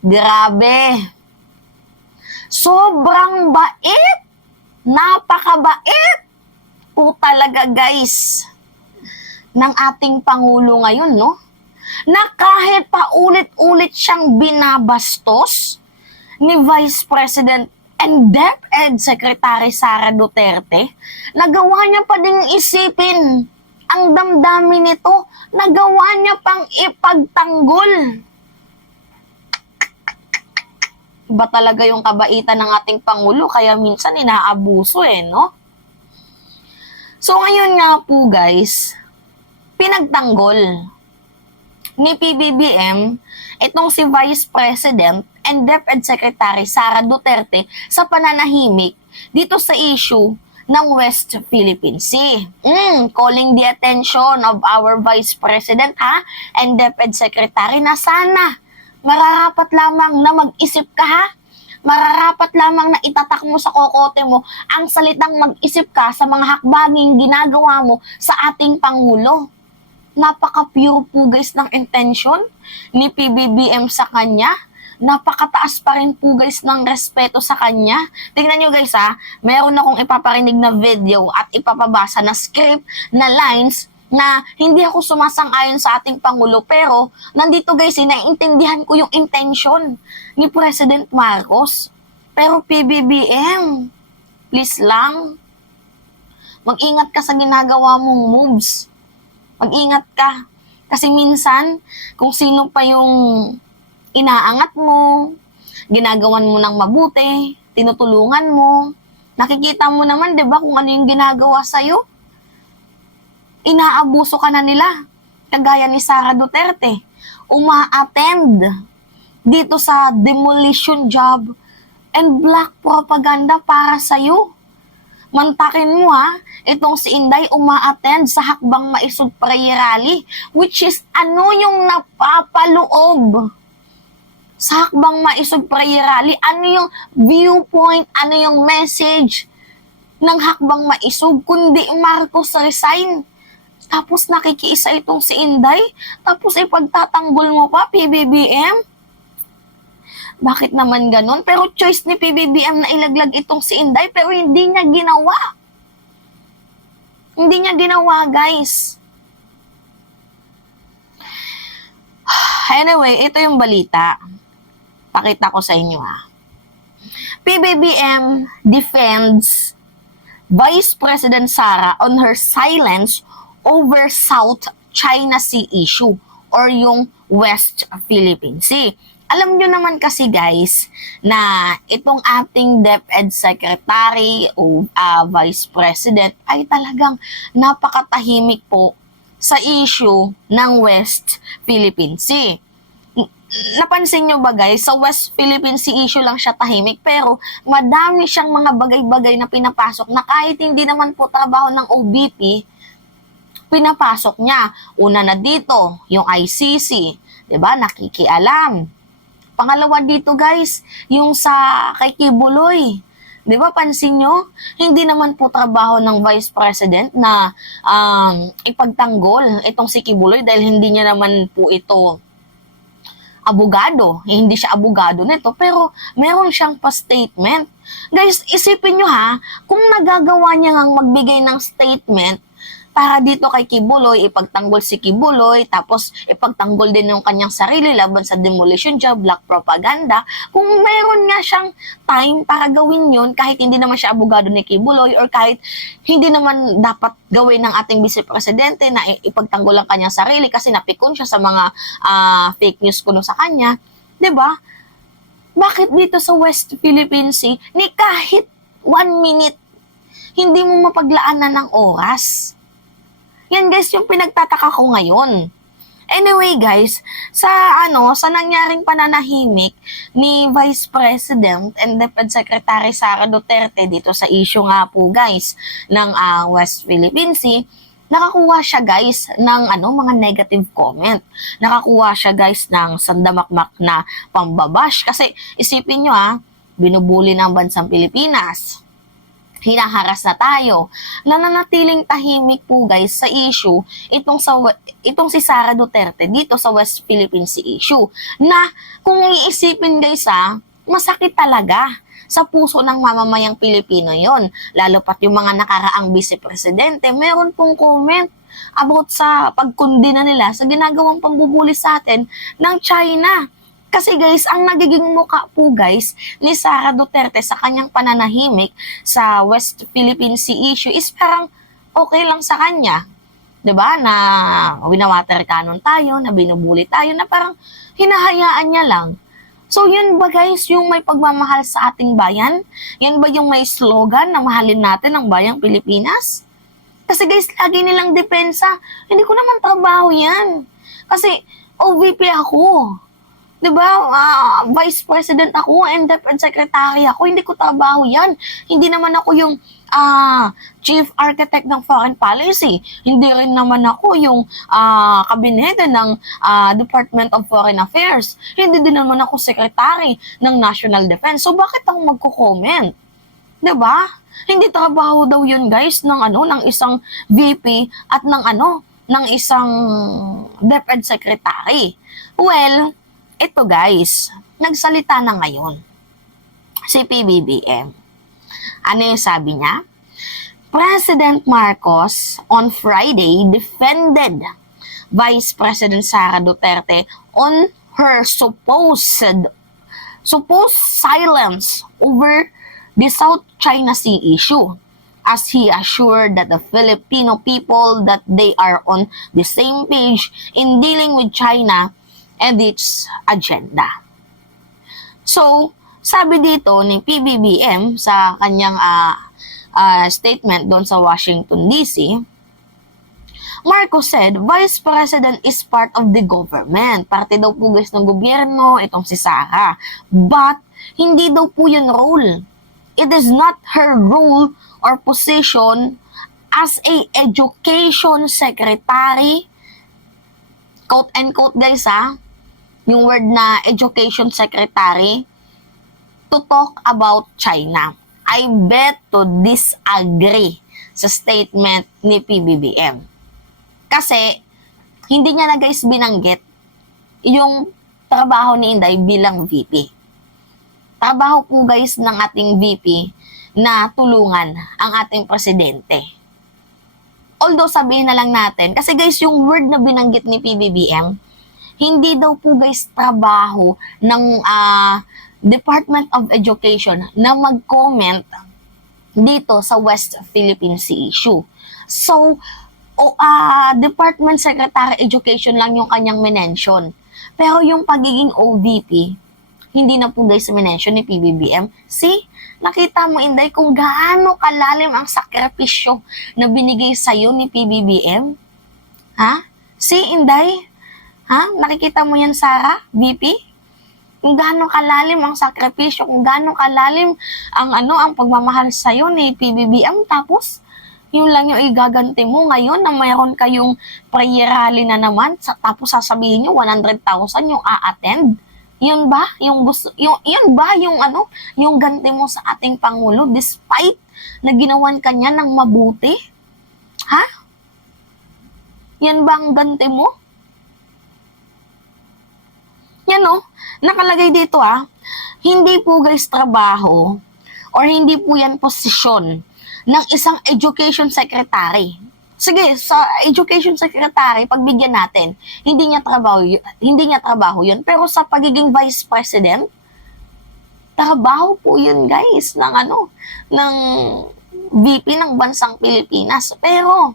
Grabe. Sobrang bait. Napakabait po talaga guys ng ating Pangulo ngayon, no? Na kahit paulit-ulit siyang binabastos ni Vice President and DepEd Secretary Sara Duterte, nagawa niya pa ding isipin ang damdamin nito, nagawa niya pang ipagtanggol. Iba talaga yung kabaitan ng ating Pangulo, kaya minsan inaabuso no? So ngayon nga po guys, pinagtanggol ni PBBM itong si Vice President and DepEd Secretary Sara Duterte sa pananahimik dito sa issue ng West Philippine Sea. Calling the attention of our Vice President and DepEd Secretary na sana mararapat lamang na mag-isip ka mararapat lamang na itatak mo sa kokote mo ang salitang mag-isip ka sa mga hakbanging ginagawa mo sa ating Pangulo. Napaka-pure po guys ng intention ni PBBM sa kanya. Napakataas pa rin po guys ng respeto sa kanya. Tingnan nyo guys meron akong ipaparinig na video at ipapabasa na script na lines na hindi ako sumasang-ayon sa ating Pangulo, pero nandito guys, naiintindihan ko yung intention ni President Marcos. Pero PBBM, please lang, mag-ingat ka sa ginagawa mong moves. Mag-ingat ka. Kasi minsan, kung sino pa yung inaangat mo, ginagawan mo ng mabuti, tinutulungan mo, nakikita mo naman, di ba, kung ano yung ginagawa sa'yo? Inaabuso ka na nila. Kagaya ni Sara Duterte, uma-attend dito sa demolition job and black propaganda para sa'yo. Mantakin mo itong si Inday uma-attend sa Hakbang Maisog Prayer Rally, which is ano yung napapaloob sa Hakbang Maisog Prayer Rally, ano yung viewpoint, ano yung message ng Hakbang Maisog, kundi Marcos resign. Tapos nakikiisa itong si Inday, tapos ipagtatanggol mo pa, PBBM? Bakit naman ganun? Pero choice ni PBBM na ilaglag itong si Inday, pero hindi niya ginawa. Hindi niya ginawa, guys. Anyway, ito yung balita. Pakita ko sa inyo PBBM defends Vice President Sara on her silence over South China Sea issue or yung West Philippine Sea. Alam nyo naman kasi guys na itong ating DepEd Secretary o Vice President ay talagang napakatahimik po sa issue ng West Philippine Sea. Napansin nyo ba guys, sa West Philippine Sea issue lang siya tahimik, pero madami siyang mga bagay-bagay na pinapasok na kahit hindi naman po trabaho ng OBP, pinapasok niya. Una na dito, yung ICC, 'di ba? Nakikialam. Pangalawa dito, guys, yung sa kay Kibuloy. 'Di ba? Pansin nyo, hindi naman po trabaho ng Vice President na ipagtanggol itong si Kibuloy dahil hindi niya naman po ito abogado. Hindi siya abogado nito, pero meron siyang pa-statement. Guys, isipin nyo kung nagagawa niya ngang magbigay ng statement para dito kay Kibuloy, ipagtanggol si Kibuloy, tapos ipagtanggol din yung kanyang sarili laban sa demolition job, black propaganda. Kung meron nga siyang time para gawin yun, kahit hindi naman siya abogado ni Kibuloy or kahit hindi naman dapat gawin ng ating Vice Presidente na ipagtanggol ang kanyang sarili kasi napikon siya sa mga fake news kuno sa kanya, 'di ba? Bakit dito sa West Philippine Sea, ni kahit 1 minute, hindi mo mapaglaanan ng oras? Yan guys, yung pinagtataka ko ngayon. Anyway guys, sa nangyaring pananahimik ni Vice President and DepEd Secretary Sara Duterte dito sa issue nga po guys ng West Philippine Sea, nakakuha siya guys ng mga negative comment. Nakakuha siya guys ng sandamakmak na pambabash kasi isipin nyo binubuli ng bansang Pilipinas. hinaharas na tayo. Nananatiling tahimik po guys sa issue itong si Sara Duterte dito sa West Philippine Sea issue na kung iisipin guys masakit talaga sa puso ng mamamayang Pilipino yon. Lalo pat yung mga nakaraang vice-presidente, meron pong comment about sa pagkondena nila sa ginagawang pambubuli sa atin ng China. Kasi guys, ang nagiging mukha po guys ni Sara Duterte sa kanyang pananahimik sa West Philippine Sea issue is parang okay lang sa kanya. 'Di ba? Na winawater cannon tayo, na binubuli tayo, na parang hinahayaan niya lang. So yun ba guys yung may pagmamahal sa ating bayan? Yan ba yung may slogan na mahalin natin ang bayang Pilipinas? Kasi guys, lagi nilang depensa. Hindi ko naman trabaho yan. Kasi OVP ako. Diba? Vice President ako and Deputy Secretary ako. Hindi ko trabaho yan. Hindi naman ako yung Chief Architect ng Foreign Policy. Hindi rin naman ako yung kabinete ng Department of Foreign Affairs. Hindi din naman ako Secretary ng National Defense. So bakit ako magko-comment? Diba? Hindi trabaho daw yun guys ng isang VP at ng isang Deputy Secretary. Well, ito guys, nagsalita na ngayon si PBBM. Ano yung sabi niya? President Marcos on Friday defended Vice President Sara Duterte on her supposed silence over the South China Sea issue, as he assured that the Filipino people that they are on the same page in dealing with China and its agenda. So, sabi dito ni PBBM sa kanyang statement doon sa Washington DC, Marcos said, Vice President is part of the government. Parte daw po guys ng gobyerno itong si Sara. But, hindi daw po yun role. It is not her role or position as a education secretary, quote and quote guys yung word na education secretary, to talk about China. I bet to disagree sa statement ni PBBM. Kasi, hindi niya na guys binanggit yung trabaho ni Inday bilang VP. Trabaho po guys ng ating VP na tulungan ang ating presidente. Although sabihin na lang natin, kasi guys yung word na binanggit ni PBBM, hindi daw po guys trabaho ng Department of Education na mag-comment dito sa West Philippine Sea issue. So, Department Secretary Education lang yung kanyang mention. Pero yung pagiging OVP, hindi na po guys mention ni PBBM. See, nakita mo Inday kung gaano kalalim ang sakripisyo na binigay sa'yo ni PBBM? Ha? See, Inday? Ha? Nakikita mo yan, Sara? VP? Kung gaano kalalim ang sakripisyo, kung gaano kalalim ang pagmamahal sa'yo ni PBBM, tapos yun lang yung igaganti mo ngayon na mayroon kayong prayer rally na naman, tapos sasabihin nyo 100,000 yung a-attend. Yun ba? Yun ba yung ganti mo sa ating Pangulo despite na ginawan kanya ng mabuti? Ha? Yan ba ang ganti mo? Yan nakalagay dito hindi po guys trabaho or hindi po yan posisyon ng isang education secretary. Sige, sa education secretary, pagbigyan natin, hindi niya trabaho yun. Pero sa pagiging vice president, trabaho po yun guys ng VP ng bansang Pilipinas. Pero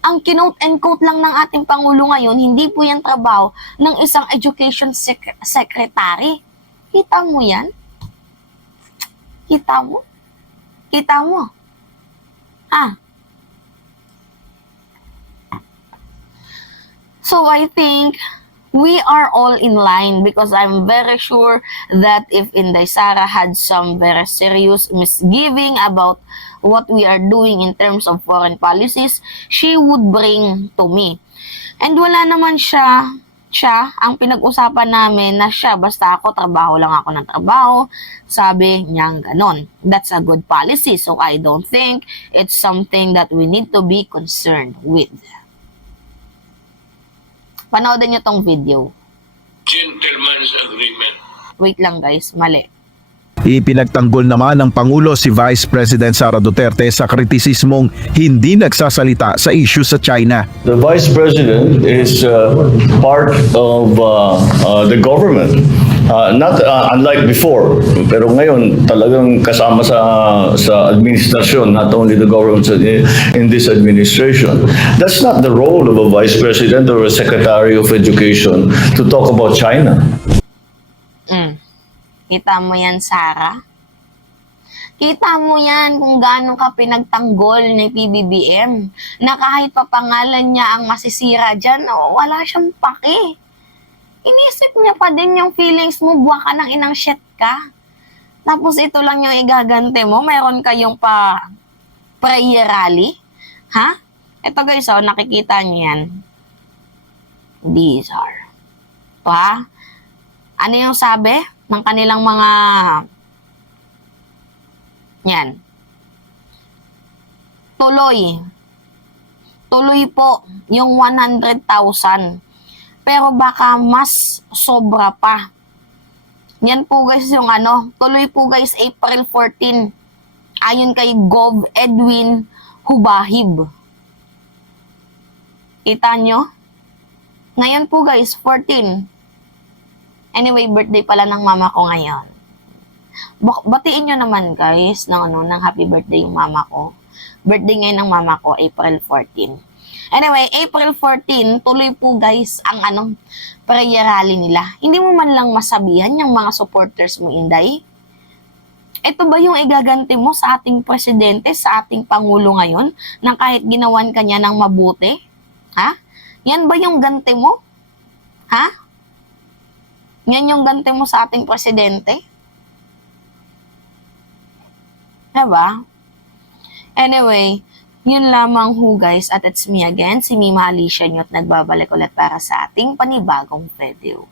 ang kinote and quote lang ng ating Pangulo ngayon, hindi po yan trabaho ng isang education secretary. Kita mo yan? Kita mo? Kita mo? So I think we are all in line because I'm very sure that if Inday Sara had some very serious misgiving about what we are doing in terms of foreign policies, she would bring to me. And wala naman siya siya, ang pinag-usapan namin na siya, basta ako, trabaho lang ako ng trabaho, sabi niya ganon. That's a good policy, so I don't think it's something that we need to be concerned with. Panoodin niyo tong video. Gentleman's agreement. Wait lang guys, mali. Ipinagtanggol naman ng Pangulo si Vice President Sara Duterte sa kritisismong hindi nagsasalita sa issue sa China. The Vice President is part of the government. Not unlike before, pero ngayon talagang kasama sa administrasyon, not only the government in this administration. That's not the role of a Vice President or a Secretary of Education to talk about China. Kita mo yan, Sara? Kita mo yan kung gaano ka pinagtanggol ni PBBM na kahit papangalan niya ang masisira dyan, wala siyang pake. Inisip niya pa din yung feelings mo, buwa ka ng inang shit ka. Tapos ito lang yung igagante mo, mayroon kayong pa prayer rally. Ha? Ito guys, nakikita niyo yan. These are. Pa? Ano yung sabi ng kanilang mga yan. Tuloy po yung 100,000. Pero baka mas sobra pa. Yan po guys yung tuloy po guys April 14. Ayon kay Gov. Edwin Hubahib. Kita nyo? Ngayon po guys, 14. Anyway, birthday pala ng mama ko ngayon. Batiin nyo naman guys ng happy birthday yung mama ko. Birthday ngayon ng mama ko, April 14. Anyway, April 14, tuloy po guys ang prayer rally nila. Hindi mo man lang masabihan yung mga supporters mo, Inday? Ito ba yung igaganti mo sa ating presidente, sa ating pangulo ngayon, nang kahit ginawan ka niya ng mabuti? Ha? Yan ba yung ganti mo? Ha? Yan yung ganti mo sa ating presidente? Diba? Anyway, yun lamang ho guys, at it's me again, si Mima Alicia Nyot, nagbabalik ulit para sa ating panibagong video.